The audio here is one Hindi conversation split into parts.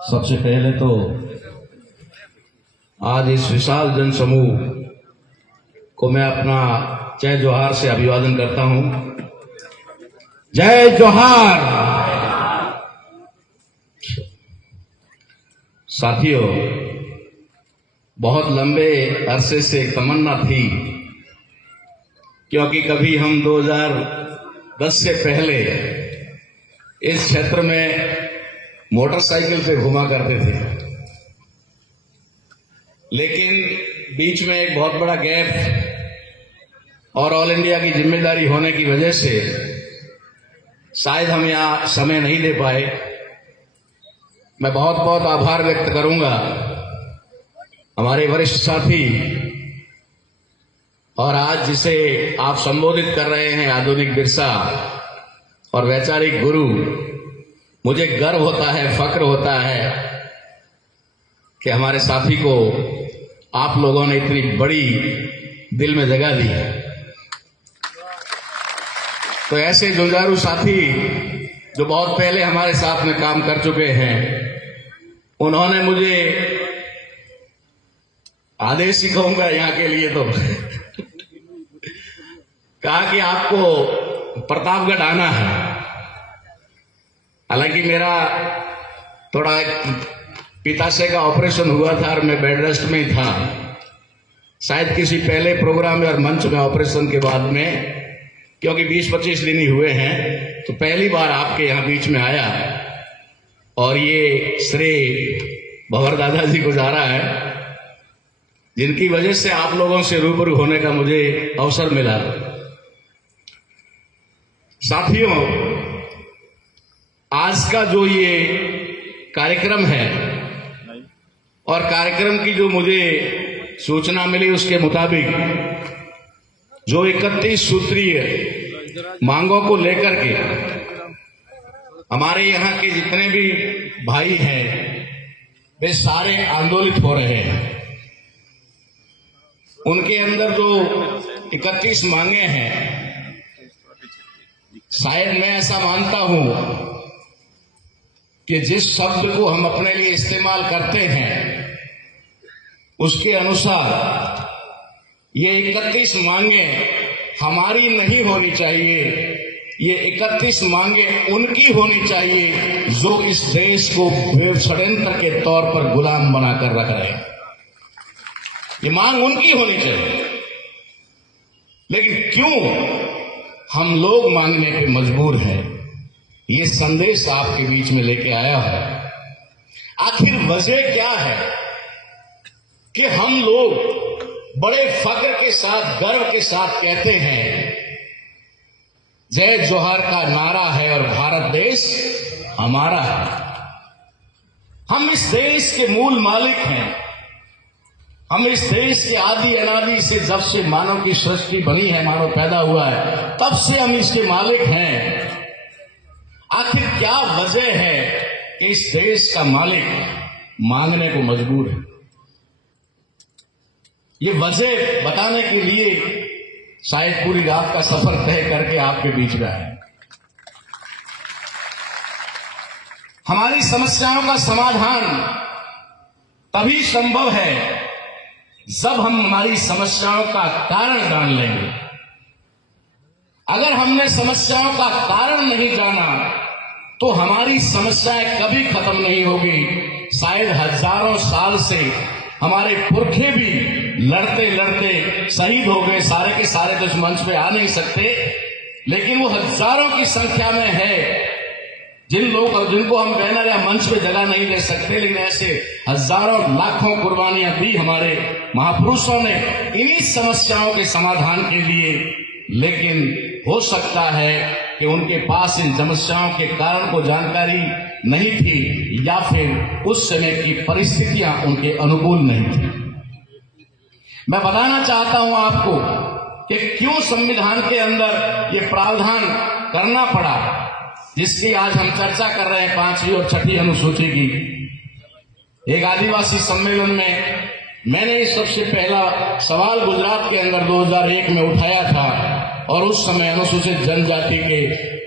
सबसे पहले तो आज इस विशाल जन समूह को मैं अपना जय जोहार से अभिवादन करता हूं। जय जोहार। साथियों, बहुत लंबे अरसे से एक तमन्ना थी, क्योंकि कभी हम 2010 से पहले इस क्षेत्र में मोटरसाइकिल पे घुमा करते थे, लेकिन बीच में एक बहुत बड़ा गैप और ऑल इंडिया की जिम्मेदारी होने की वजह से शायद हम यहाँ समय नहीं दे पाए। मैं बहुत बहुत आभार व्यक्त करूंगा हमारे वरिष्ठ साथी और आज जिसे आप संबोधित कर रहे हैं आधुनिक बिरसा और वैचारिक गुरु, मुझे गर्व होता है, फक्र होता है कि हमारे साथी को आप लोगों ने इतनी बड़ी दिल में जगह दी है। तो ऐसे जुझारू साथी जो बहुत पहले हमारे साथ में काम कर चुके हैं, उन्होंने मुझे आदेश ही कहूंगा यहाँ के लिए तो कहा कि आपको प्रतापगढ़ आना है। हालांकि मेरा थोड़ा पित्ताशय का ऑपरेशन हुआ था और मैं बेड रेस्ट में ही था। शायद किसी पहले प्रोग्राम में और मंच में ऑपरेशन के बाद में, क्योंकि 20-25 दिन ही हुए हैं, तो पहली बार आपके यहाँ बीच में आया और ये श्रेय भंवर दादा जी को जा रहा है, जिनकी वजह से आप लोगों से रूबरू होने का मुझे अवसर मिला। साथियों, आज का जो ये कार्यक्रम है और कार्यक्रम की जो मुझे सूचना मिली उसके मुताबिक जो 31 सूत्रीय मांगों को लेकर के हमारे यहाँ के जितने भी भाई हैं वे सारे आंदोलित हो रहे हैं। उनके अंदर जो 31 मांगे हैं, शायद मैं ऐसा मानता हूं कि जिस शब्द को हम अपने लिए इस्तेमाल करते हैं उसके अनुसार ये 31 मांगे हमारी नहीं होनी चाहिए। ये 31 मांगे उनकी होनी चाहिए जो इस देश को षड्यंत्र के तौर पर गुलाम बनाकर रख रहे हैं। ये मांग उनकी होनी चाहिए, लेकिन क्यों हम लोग मांगने पे मजबूर हैं, ये संदेश आपके बीच में लेके आया है। आखिर वजह क्या है कि हम लोग बड़े फक्र के साथ, गर्व के साथ कहते हैं जय जोहार का नारा है और भारत देश हमारा है। हम इस देश के मूल मालिक हैं। हम इस देश के आदि अनादि से, जब से मानव की सृष्टि बनी है, मानव पैदा हुआ है, तब से हम इसके मालिक हैं। आखिर क्या वजह है कि इस देश का मालिक मांगने को मजबूर है? ये वजह बताने के लिए शायद पूरी रात का सफर तय करके आपके बीच में आए। हमारी समस्याओं का समाधान तभी संभव है जब हम हमारी समस्याओं का कारण जान लेंगे। अगर हमने समस्याओं का कारण नहीं जाना तो हमारी समस्याएं कभी खत्म नहीं होगी। शायद हजारों साल से हमारे पुरखे भी लड़ते लड़ते शहीद हो गए। सारे के सारे तो इस मंच पे आ नहीं सकते, लेकिन वो हजारों की संख्या में है जिनको हम बैनर या मंच पे जगह नहीं दे सकते, लेकिन ऐसे हजारों लाखों कुर्बानियां दी हमारे महापुरुषों ने इन्हीं समस्याओं के समाधान के लिए। लेकिन हो सकता है कि उनके पास इन समस्याओं के कारण को जानकारी नहीं थी, या फिर उस समय की परिस्थितियां उनके अनुकूल नहीं थी। मैं बताना चाहता हूं आपको कि क्यों संविधान के अंदर ये प्रावधान करना पड़ा, जिसकी आज हम चर्चा कर रहे हैं, 5वीं और 6ठी अनुसूची की। एक आदिवासी सम्मेलन में मैंने इस सबसे पहला सवाल गुजरात के अंदर 2001 में उठाया था, और उस समय अनुसूचित जनजाति के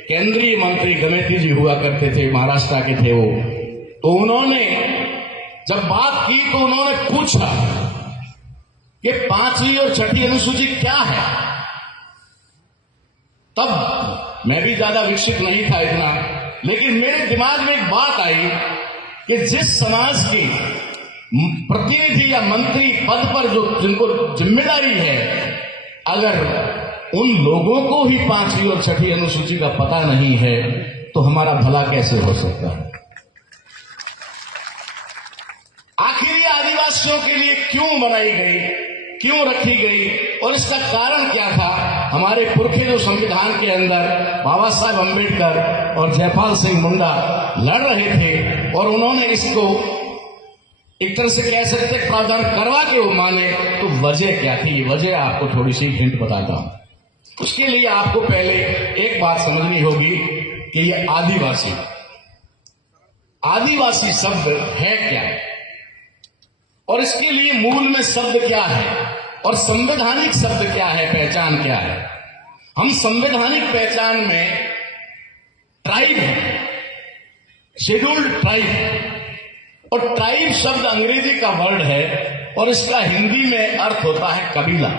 केंद्रीय मंत्री गमेती जी हुआ करते थे, महाराष्ट्र के थे वो। तो उन्होंने जब बात की तो उन्होंने पूछा कि 5वीं और 6ठी अनुसूची क्या है। तब मैं भी ज्यादा विकसित नहीं था इतना, लेकिन मेरे दिमाग में एक बात आई कि जिस समाज की प्रतिनिधि या मंत्री पद पर जो जिनको जिम्मेदारी है, अगर उन लोगों को ही 5वीं और 6ठी अनुसूची का पता नहीं है तो हमारा भला कैसे हो सकता है। आखिर ये आदिवासियों के लिए क्यों बनाई गई, क्यों रखी गई और इसका कारण क्या था। हमारे पुरखे जो संविधान के अंदर बाबा साहब अम्बेडकर और जयपाल सिंह मुंडा लड़ रहे थे और उन्होंने इसको एक तरह से कह सकते प्रावधान करवा के वो माने, तो वजह क्या थी, ये वजह आपको थोड़ी सी हिंट बताता हूं। उसके लिए आपको पहले एक बात समझनी होगी कि ये आदिवासी शब्द है क्या और इसके लिए मूल में शब्द क्या है और संवैधानिक शब्द क्या है, पहचान क्या है। हम संवैधानिक पहचान में ट्राइब है, शेड्यूल्ड ट्राइब, और ट्राइब शब्द अंग्रेजी का वर्ड है और इसका हिंदी में अर्थ होता है कबीला,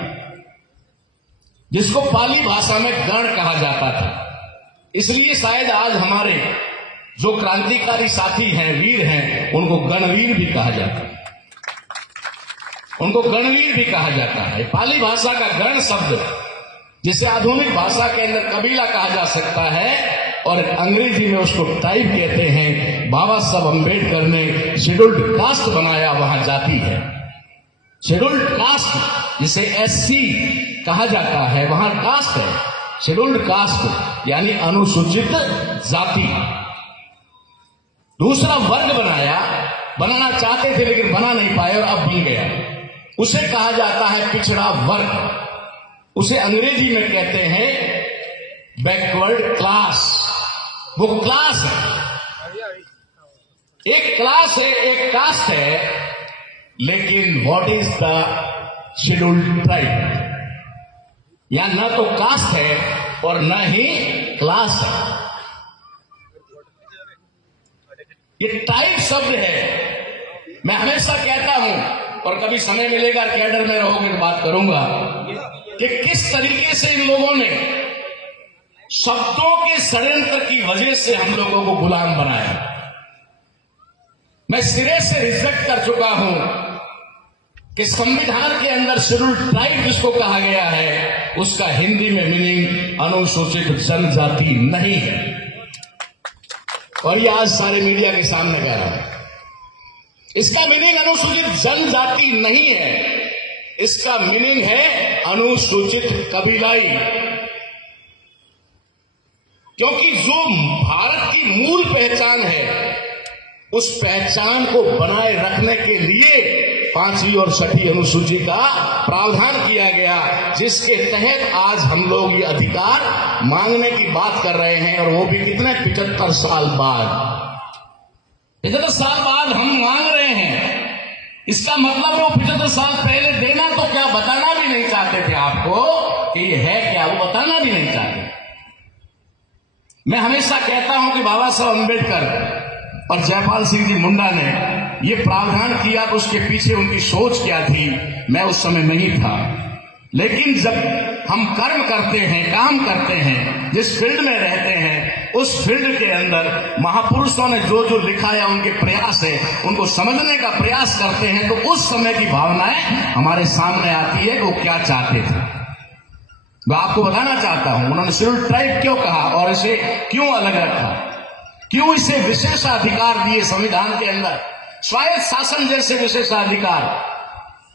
जिसको पाली भाषा में गण कहा जाता था। इसलिए शायद आज हमारे जो क्रांतिकारी साथी हैं, वीर हैं, उनको गणवीर भी कहा जाता है, उनको गणवीर भी कहा जाता है। पाली भाषा का गण शब्द जिसे आधुनिक भाषा के अंदर कबीला कहा जा सकता है और अंग्रेजी में उसको ट्राइब कहते हैं। बाबा साहब अम्बेडकर ने शेड्यूल्ड कास्ट बनाया, वहां जाति है। शेड्यूल्ड कास्ट जिसे एससी कहा जाता है, वहां कास्ट है, शेड्यूल्ड कास्ट यानी अनुसूचित जाति। दूसरा वर्ग बनाना चाहते थे लेकिन बना नहीं पाए और अब बन गया, उसे कहा जाता है पिछड़ा वर्ग। उसे अंग्रेजी में कहते हैं बैकवर्ड क्लास। वो क्लास है, एक क्लास है, एक कास्ट है, लेकिन what is the scheduled tribe, या न तो कास्ट है और न ही क्लास है। ये टाइप शब्द है। मैं हमेशा कहता हूं और कभी समय मिलेगा कैडर में रहोगे तो बात करूंगा कि किस तरीके से इन लोगों ने शब्दों के षड्यंत्र की वजह से हम लोगों को गुलाम बनाया। मैं सिरे से रिजेक्ट कर चुका हूं कि संविधान के अंदर शेड्यूल्ड ट्राइब जिसको कहा गया है उसका हिंदी में मीनिंग अनुसूचित जनजाति नहीं है। और ये आज सारे मीडिया के सामने कह रहा हूं, इसका मीनिंग अनुसूचित जनजाति नहीं है, इसका मीनिंग है अनुसूचित कबीलाई। क्योंकि जो भारत की मूल पहचान है उस पहचान को बनाए रखने के लिए 5वीं और 6ठी अनुसूची का प्रावधान किया गया, जिसके तहत आज हम लोग ये अधिकार मांगने की बात कर रहे हैं। और वो भी कितने 75 साल बाद, 75 साल बाद हम मांग रहे हैं। इसका मतलब वो 75 साल पहले देना तो क्या बताना भी नहीं चाहते थे आपको कि ये है क्या, वो बताना भी नहीं चाहते। मैं हमेशा कहता हूं कि बाबा साहब अम्बेडकर और जयपाल सिंह जी मुंडा ने ये प्रावधान किया तो उसके पीछे उनकी सोच क्या थी, मैं उस समय नहीं था। लेकिन जब हम कर्म करते हैं, काम करते हैं, जिस फील्ड में रहते हैं, उस फील्ड के अंदर महापुरुषों ने जो जो लिखा है, उनके प्रयास है, उनको समझने का प्रयास करते हैं, तो उस समय की भावनाएं हमारे सामने आती है कि वो क्या चाहते थे। मैं आपको बताना चाहता हूं उन्होंने शेड्यूल्ड ट्राइब क्यों कहा और इसे क्यों अलग रखा, क्यों इसे विशेषाधिकार दिए संविधान के अंदर, स्वायत्त शासन जैसे विशेषाधिकार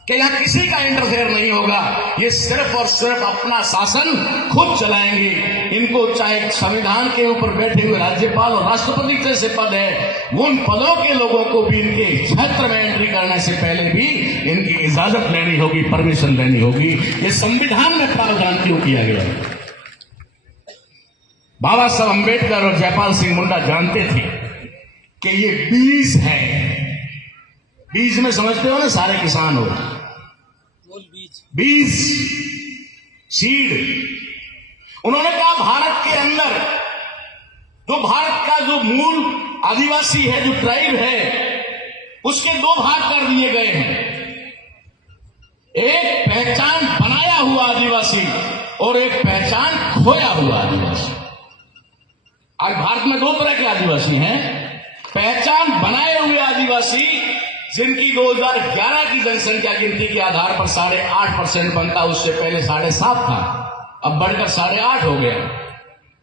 कि यहां किसी का इंटरफेयर नहीं होगा, ये सिर्फ और सिर्फ अपना शासन खुद चलाएंगे। इनको चाहे संविधान के ऊपर बैठे हुए राज्यपाल और राष्ट्रपति जैसे पद है, उन पदों के लोगों को भी इनके क्षेत्र में एंट्री करने से पहले भी इनकी इजाजत लेनी होगी, परमिशन लेनी होगी। ये संविधान में प्रावधान क्यों किया गया है? बाबा साहब अम्बेडकर और जयपाल सिंह मुंडा जानते थे कि ये बीज है। बीज में समझते हो ना, सारे किसान हो, बीज, सीड। उन्होंने कहा भारत के अंदर जो भारत का जो मूल आदिवासी है, जो ट्राइब है, उसके दो भाग कर दिए गए हैं। एक पहचान बनाया हुआ आदिवासी और एक पहचान खोया हुआ आदिवासी। आज भारत में दो तरह के आदिवासी हैं। पहचान बनाए हुए आदिवासी, जिनकी 2011 की जनसंख्या गिनती के आधार पर 8.5% बनता, उससे पहले 7.5 था, अब बढ़कर 8.5 हो गया।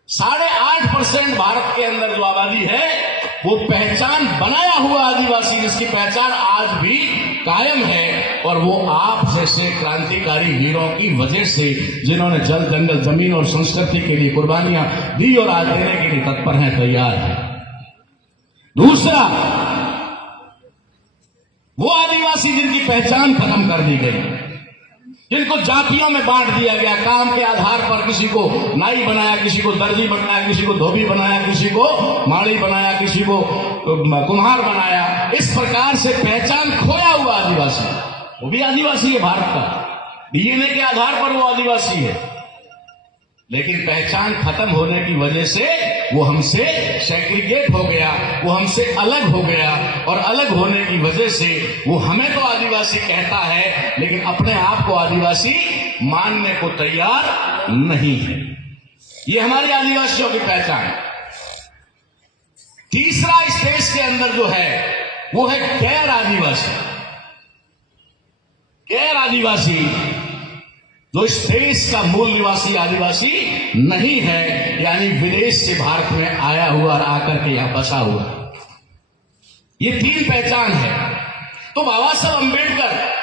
8.5% भारत के अंदर जो आबादी है वो पहचान बनाया हुआ आदिवासी, जिसकी पहचान आज भी कायम है, और वो आप जैसे क्रांतिकारी हीरों की वजह से, जिन्होंने जल, जंगल, जमीन और संस्कृति के लिए कुर्बानियां दी और आज देने के लिए तत्पर हैं, तैयार है। दूसरा, वो आदिवासी जिनकी पहचान खत्म कर दी गई, जिनको जातियों में बांट दिया गया, काम के आधार पर किसी को नाई बनाया, किसी को दर्जी बनाया, किसी को धोबी बनाया, किसी को माड़ी बनाया, किसी को कुम्हार बनाया। इस प्रकार से पहचान खोया हुआ आदिवासी, वो भी आदिवासी है भारत का, डीएनए के आधार पर वो आदिवासी है, लेकिन पहचान खत्म होने की वजह से वो हमसे सेग्रीगेट हो गया, वो हमसे अलग हो गया, और अलग होने की वजह से वो हमें तो आदिवासी कहता है, लेकिन अपने आप को आदिवासी मानने को तैयार नहीं है। ये हमारे आदिवासियों की पहचान। तीसरा इस देश के अंदर जो है वो है गैर आदिवासी। गैर आदिवासी जो इस देश का मूल निवासी आदिवासी नहीं है, यानी विदेश से भारत में आया हुआ और आकर के यहां बसा हुआ, ये तीन पहचान है। तो बाबा साहब अंबेडकर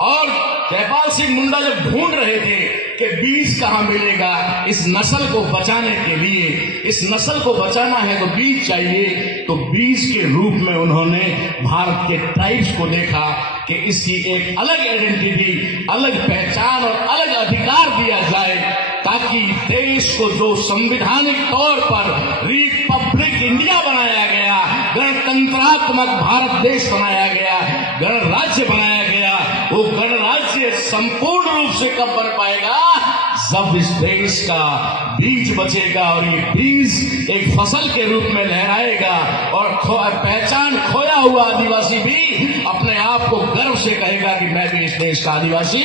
और जयपाल सिंह मुंडा जब ढूंढ रहे थे कि बीज कहां मिलेगा इस नस्ल को बचाने के लिए, इस नस्ल को बचाना है तो बीज चाहिए, तो बीज के रूप में उन्होंने भारत के ट्राइब्स को देखा कि इसकी एक अलग आइडेंटिटी, अलग पहचान और अलग अधिकार दिया जाए, ताकि देश को जो संवैधानिक तौर पर रिपब्लिक इंडिया बनाया गया, गणतंत्रात्मक भारत देश बनाया गया, गणराज्य बनाया गया, वो गणराज्य संपूर्ण रूप से कब बन पाएगा, जब इस देश का बीज बचेगा और ये बीज एक फसल के रूप में लहराएगा, और पहचान खोया हुआ आदिवासी भी अपने आप को गर्व से कहेगा कि मैं भी इस देश का आदिवासी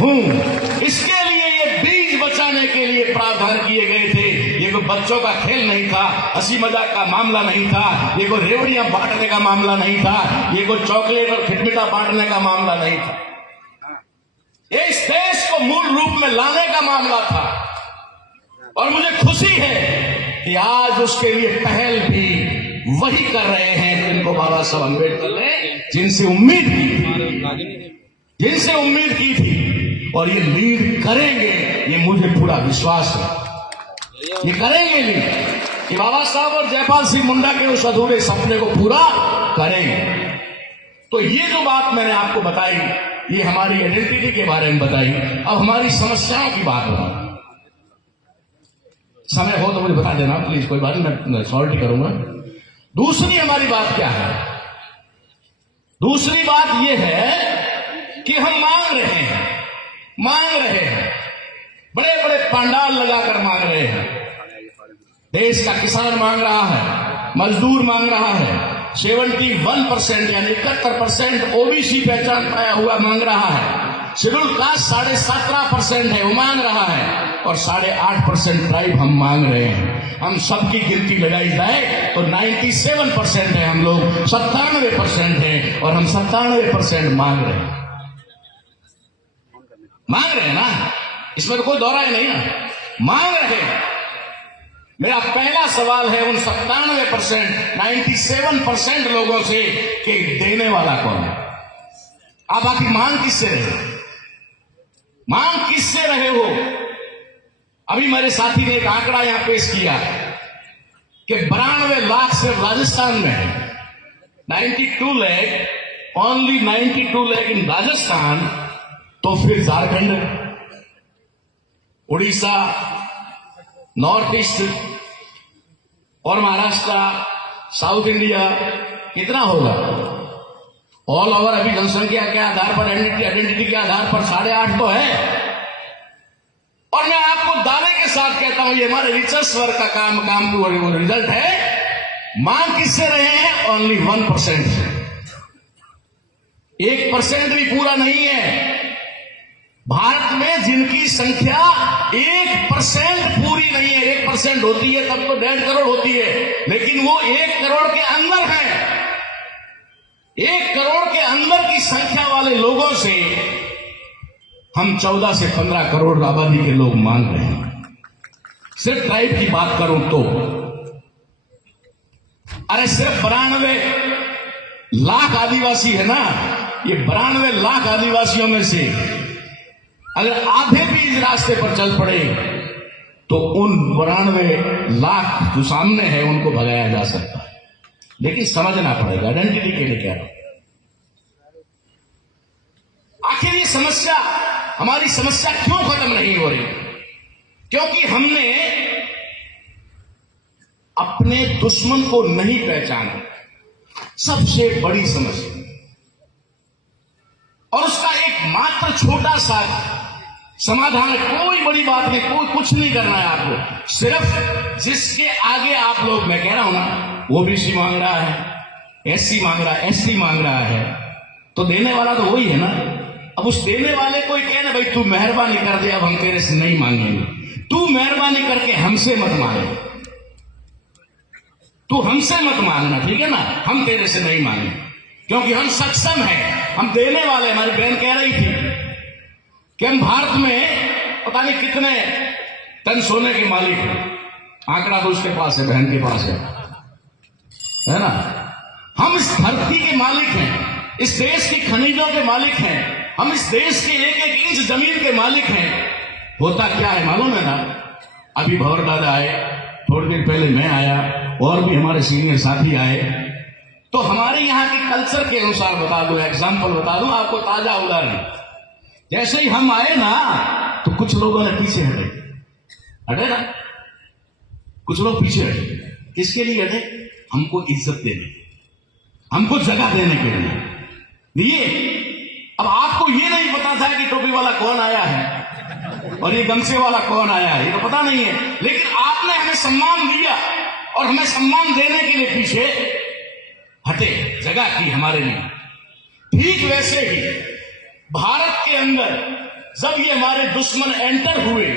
हूं। इसके लिए ये बीज बचाने के लिए प्रावधान किए गए थे। ये कोई बच्चों का खेल नहीं था, हंसी मजाक का मामला नहीं था, ये कोई रेवड़ियां बांटने का मामला नहीं था, ये कोई चॉकलेट और खिटमिटा बांटने का मामला नहीं था। ये इस देश को मूल रूप में लाने का मामला था, और मुझे खुशी है कि आज उसके लिए पहल भी वही कर रहे हैं जिनको बाबा साहब अम्बेडकर ने जिनसे उम्मीद की थी, और ये लीड करेंगे, ये मुझे पूरा विश्वास है, ये करेंगे लीड, कि बाबा साहब और जयपाल सिंह मुंडा के उस अधूरे सपने को पूरा करेंगे। तो ये जो बात मैंने आपको बताई, ये हमारी आइडेंटिटी के बारे में बताई। अब हमारी समस्याओं की बात बताऊं, समय हो तो मुझे बता देना प्लीज, कोई बात नहीं, मैं सॉल्व करूंगा। दूसरी हमारी बात क्या है? दूसरी बात यह है कि हम मांग रहे हैं, बड़े बड़े पंडाल लगाकर मांग रहे हैं। देश का किसान मांग रहा है, मजदूर मांग रहा है, 71% यानी 71% ओबीसी पहचान पाया हुआ मांग रहा है, शेड्यूल कास्ट 17.5% है वो मांग रहा है, और 8.5% ट्राइब हम मांग रहे हैं। हम सबकी गिनती लगाई जाए तो 97% है, हम लोग 97% है, और हम 97% मांग रहे हैं। मांग रहे हैं ना, इसमें तो कोई दौरा ही नहीं है, मांग रहे हैं। मेरा पहला सवाल है उन 97% लोगों से कि देने वाला कौन है? आप आखिर मांग किससे रहे हो? मांग किससे रहे हो? अभी मेरे साथी ने एक आंकड़ा यहां पेश किया कि 92 लाख सिर्फ राजस्थान में है, 92 लाख, ओनली 92 लाख इन राजस्थान। तो फिर झारखंड, उड़ीसा, नॉर्थ ईस्ट और महाराष्ट्र, साउथ इंडिया कितना होगा? ऑल ओवर अभी जनसंख्या के आधार पर, आइडेंटिटी के आधार पर 8.5 तो है। और मैं आपको दावे के साथ कहता हूं, ये हमारे रिसर्च वर्क का काम रिजल्ट है। मांग किससे रहे हैं? ओनली 1% से। 1% भी पूरा नहीं है। भारत में जिनकी संख्या 1% पूरी नहीं है, 1% होती है तब तो 1.5 करोड़ होती है, लेकिन वो 1 करोड़ के अंदर है। 1 करोड़ के अंदर की संख्या वाले लोगों से हम 14 से 15 करोड़ आबादी के लोग मांग रहे हैं। सिर्फ ट्राइब की बात करूं तो अरे सिर्फ 92 लाख आदिवासी है ना, ये 92 लाख आदिवासियों में से अगर आधे भी इस रास्ते पर चल पड़े तो उन 92 लाख जो सामने है उनको भगाया जा सकता है। लेकिन समझना पड़ेगा आइडेंटिटी के लिए क्या है। आखिर ये समस्या, हमारी समस्या क्यों खत्म नहीं हो रही? क्योंकि हमने अपने दुश्मन को नहीं पहचाना, सबसे बड़ी समस्या। और उसका एक मात्र छोटा सा समाधान है, कोई बड़ी बात नहीं, कोई कुछ नहीं करना है आपको। सिर्फ जिसके आगे आप लोग, मैं कह रहा हूं ना, ओबीसी मांग रहा है, एससी मांग रहा है, एसटी मांग रहा है, तो देने वाला तो वही है ना। अब उस देने वाले को कहे ना, भाई तू मेहरबानी कर दे, अब हम तेरे से नहीं मांगेंगे, तू मेहरबानी करके हमसे मत मांगे, तू हमसे मत मांगना, ठीक है ना, हम तेरे से नहीं मांगे, क्योंकि हम सक्षम हैं, हम देने वाले। हमारी बहन कह रही थी कि हम भारत में पता नहीं कितने टन सोने के मालिक हैं, आंकड़ा तो उसके पास है, बहन के पास है ना। हम इस धरती के मालिक हैं, इस देश की खनिजों के मालिक हैं, हम इस देश के एक एक इंच जमीन के मालिक हैं। होता क्या है मालूम है ना, अभी भंवर दादा आए, थोड़ी देर पहले मैं आया, और भी हमारे सीनियर साथी आए, तो हमारे यहाँ के कल्चर के अनुसार बता दूं, एग्जाम्पल बता दूं आपको, ताजा उदाहरण। जैसे ही हम आए ना तो कुछ लोगों ने पीछे हटे ना, कुछ लोग पीछे हटे। किसके लिए हटे? हमको इज्जत देने, हमको जगह देने के लिए। अब आपको ये नहीं पता था कि टोपी वाला कौन आया है और ये गमछे वाला कौन आया है, ये तो पता नहीं है, लेकिन आपने हमें सम्मान दिया और हमें सम्मान देने के लिए पीछे हटे, जगह की हमारे लिए। ठीक वैसे ही भारत के अंदर जब ये हमारे दुश्मन एंटर हुए,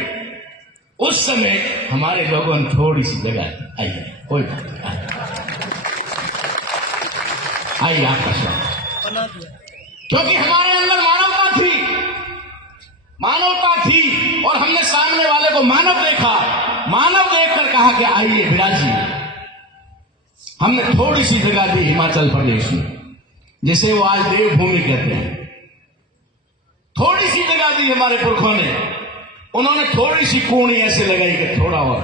उस समय हमारे लोगों ने थोड़ी सी जगह आई, कोई बात नहीं, आइए आपका स्वागत। क्योंकि हमारे अंदर मानवता थी और हमने सामने वाले को मानव देखा, मानव देखकर कहा कि आइए विराजिए। हमने थोड़ी सी जगह दी हिमाचल प्रदेश में, जिसे वो आज देवभूमि कहते हैं, थोड़ी सी जगह दी हमारे पुरखों ने। उन्होंने थोड़ी सी कूणी ऐसे लगाई कि थोड़ा और,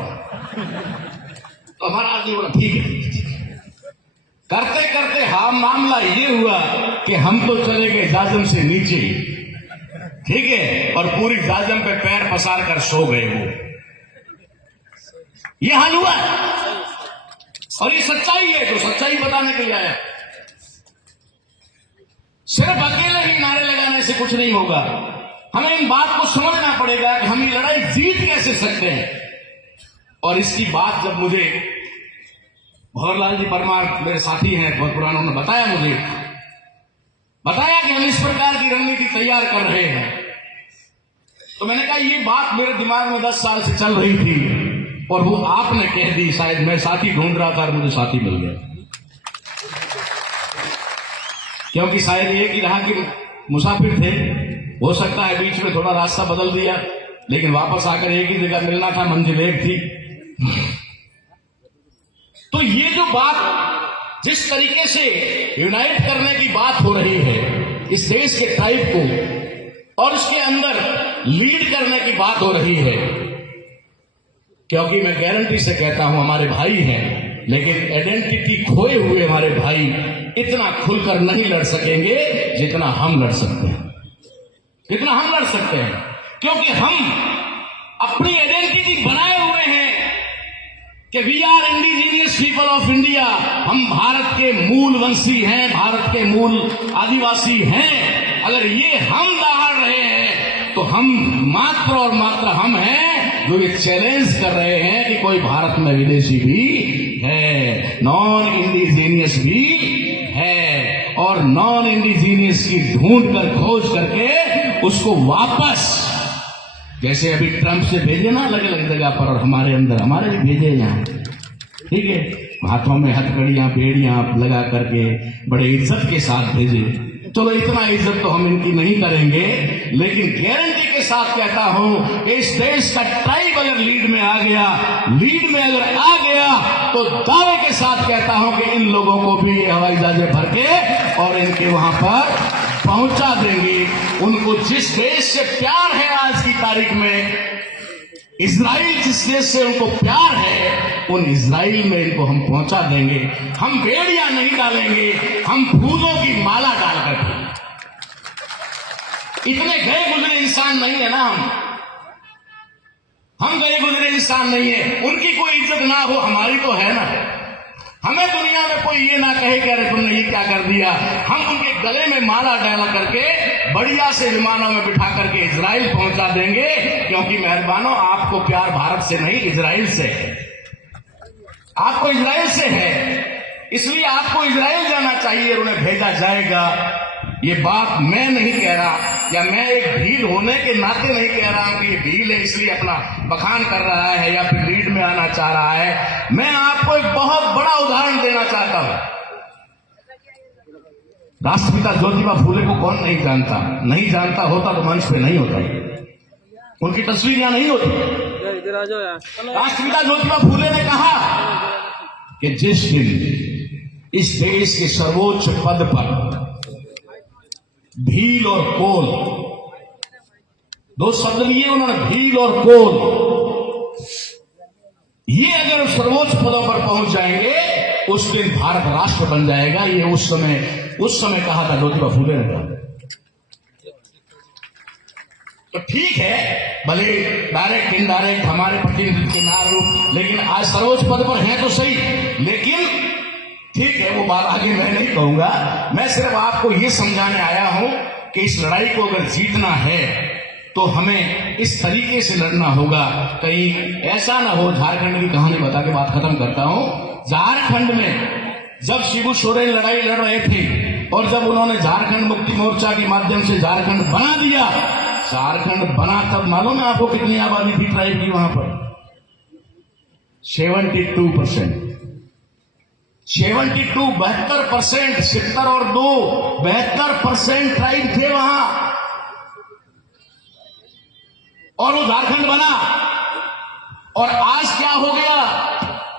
तो हमारा आदमी बोला ठीक है। करते करते हाँ मामला ये हुआ कि हम तो चले गए जाजम से नीचे, ठीक है, और पूरी जाजम पे पैर पसार कर सो गए वो। ये हाल हुआ और ये सच्चाई है, तो सच्चाई बताने के लिए आया। सिर्फ अकेले ही नारे लगाने से कुछ नहीं होगा, हमें इन बात को समझना पड़ेगा कि हम ये लड़ाई जीत कैसे सकते हैं। और इसकी बात जब मुझे भंवरलाल जी परमार, मेरे साथी हैं बहुत पुराने, उन्होंने बताया कि हम इस प्रकार की रणनीति तैयार कर रहे हैं, तो मैंने कहा ये बात मेरे दिमाग में 10 साल से चल रही थी और वो आपने कह दी। शायद मैं साथी ढूंढ रहा था और मुझे साथी मिल गया, क्योंकि शायद एक ही राह के मुसाफिर थे, हो सकता है बीच में थोड़ा रास्ता बदल दिया, लेकिन वापस आकर एक ही जगह मिलना था, मंजिल एक थी। तो ये जो बात, जिस तरीके से यूनाइट करने की बात हो रही है इस देश के ट्राइब को, और उसके अंदर लीड करने की बात हो रही है, क्योंकि मैं गारंटी से कहता हूं हमारे भाई हैं, लेकिन आइडेंटिटी खोए हुए हमारे भाई इतना खुलकर नहीं लड़ सकेंगे जितना हम लड़ सकते हैं, जितना हम लड़ सकते हैं, क्योंकि हम अपनी आइडेंटिटी बनाए हुए हैं कि we are indigenous people of India. हम भारत के मूल वंशी हैं, भारत के मूल आदिवासी हैं। अगर ये हम दहाड़ रहे हैं तो हम मात्र और मात्र हम हैं जो ये चैलेंज कर रहे हैं कि कोई भारत में विदेशी भी है। नॉन इंडिजीनियस भी है, और नॉन इंडिजीनियस की ढूंढ कर खोज करके उसको वापस, जैसे अभी ट्रंप से भेजे ना अलग अलग जगह पर, और हमारे अंदर हमारे भी भेजे यहाँ, ठीक है, हाथों में हथकड़ियां बेड़ियां लगा करके बड़े इज्जत के साथ भेजे। चलो इतना इज्जत तो हम इनकी नहीं करेंगे, लेकिन गारंटी के साथ कहता हूं, इस देश का ट्राइब अगर लीड में आ गया तो दावे के साथ कहता हूं कि इन लोगों को भी ये हवाई जहाजे भर के और इनके वहां पर पहुंचा देंगे। उनको जिस देश से प्यार है आज की तारीख में, इजराइल जिस देश से उनको प्यार है, उन इजराइल में इनको हम पहुंचा देंगे। हम बेड़ियां नहीं डालेंगे, हम फूलों की माला डाल करके। इतने गए गुजरे इंसान नहीं है ना, हम गए गुजरे इंसान नहीं है। उनकी कोई इज्जत ना हो, हमारी तो है ना। हमें दुनिया में कोई ये ना कहे कि अरे तुमने ये क्या कर दिया। हम उनके गले में माला डाल करके बढ़िया से विमानों में बिठा करके इजराइल पहुंचा देंगे, क्योंकि मेहरबानों आपको प्यार भारत से नहीं इजराइल से है। आपको इजराइल से है, इसलिए आपको इजराइल जाना चाहिए, उन्हें भेजा जाएगा। ये बात मैं नहीं कह रहा, या मैं एक भील होने के नाते नहीं कह रहा हूं कि ये भील है इसलिए अपना बखान कर रहा है या फिर लीड में आना चाह रहा है। मैं आपको एक बहुत बड़ा उदाहरण देना चाहता हूं। राष्ट्रपिता ज्योतिबा फूले को कौन नहीं जानता? नहीं जानता होता तो मंच पे नहीं होता, उनकी तस्वीर यहां नहीं होती। राष्ट्रपिता ज्योतिबा फूले ने कहा कि जिस दिन इस देश के सर्वोच्च पद पर भील और कोल, दो शब्द लिए उन्होंने, भील और कोल, ये अगर सर्वोच्च पदों पर पहुंच जाएंगे उस दिन भारत राष्ट्र बन जाएगा। ये उस समय कहा था ज्योतिबा फूले ने कहा। तो ठीक है, भले डायरेक्ट इनडायरेक्ट हमारे प्रतिनिधित्व के ना रूप, लेकिन आज सर्वोच्च पद पर हैं तो सही, लेकिन ठीक है वो बात आगे मैं नहीं कहूंगा। मैं सिर्फ आपको ये समझाने आया हूं कि इस लड़ाई को अगर जीतना है तो हमें इस तरीके से लड़ना होगा। कहीं ऐसा ना हो, झारखंड की कहानी बता के बात खत्म करता हूं। झारखंड में जब शिबू सोरेन लड़ाई लड़ रहे थे और जब उन्होंने झारखंड मुक्ति मोर्चा के माध्यम से झारखंड बना दिया, झारखंड बना तब मालूम है आपको कितनी आबादी थी ट्राइब की वहां पर? 72%। 72% 70 और 2 72% ट्राइब थे वहां, और वो झारखंड बना। और आज क्या हो गया?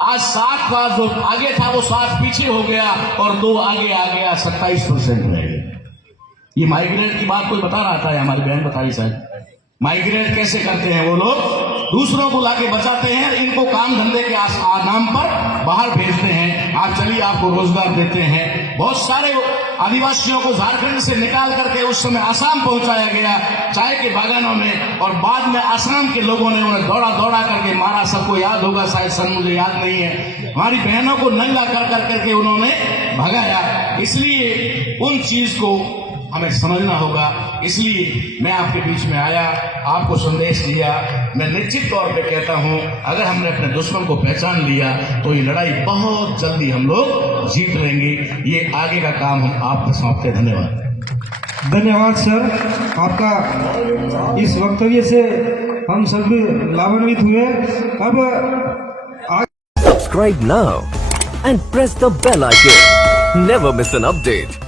आज 7 का जो आगे था वो 7 पीछे हो गया और 2 आगे आ गया, 27% रह गया। ये माइग्रेट की बात कोई बता रहा था, हमारी बहन बता रही शायद। माइग्रेट कैसे करते हैं वो लोग? दूसरों को लाके बचाते हैं, इनको काम धंधे के नाम पर बाहर भेजते हैं। आप चलिए, आपको रोजगार देते हैं। बहुत सारे आदिवासियों को झारखंड से निकाल करके उस समय आसाम पहुंचाया गया, चाय के बागानों में, और बाद में आसाम के लोगों ने उन्हें दौड़ा दौड़ा करके मारा। सबको याद होगा शायद, सन मुझे याद नहीं है। हमारी बहनों को नंगा कर करके उन्होंने भगाया। इसलिए उन चीज को हमें समझना होगा। इसलिए मैं आपके बीच में आया, आपको संदेश दिया। मैं निश्चित तौर पे कहता हूं, अगर हमने अपने दुश्मन को पहचान लिया तो ये लड़ाई बहुत जल्दी हम लोग जीत लेंगे। ये आगे का काम हम आपको सौंपते। धन्यवाद। धन्यवाद सर, आपका इस वक्तव्य से हम सब लाभान्वित हुए। अब Subscribe now and press the bell icon. Never miss an update.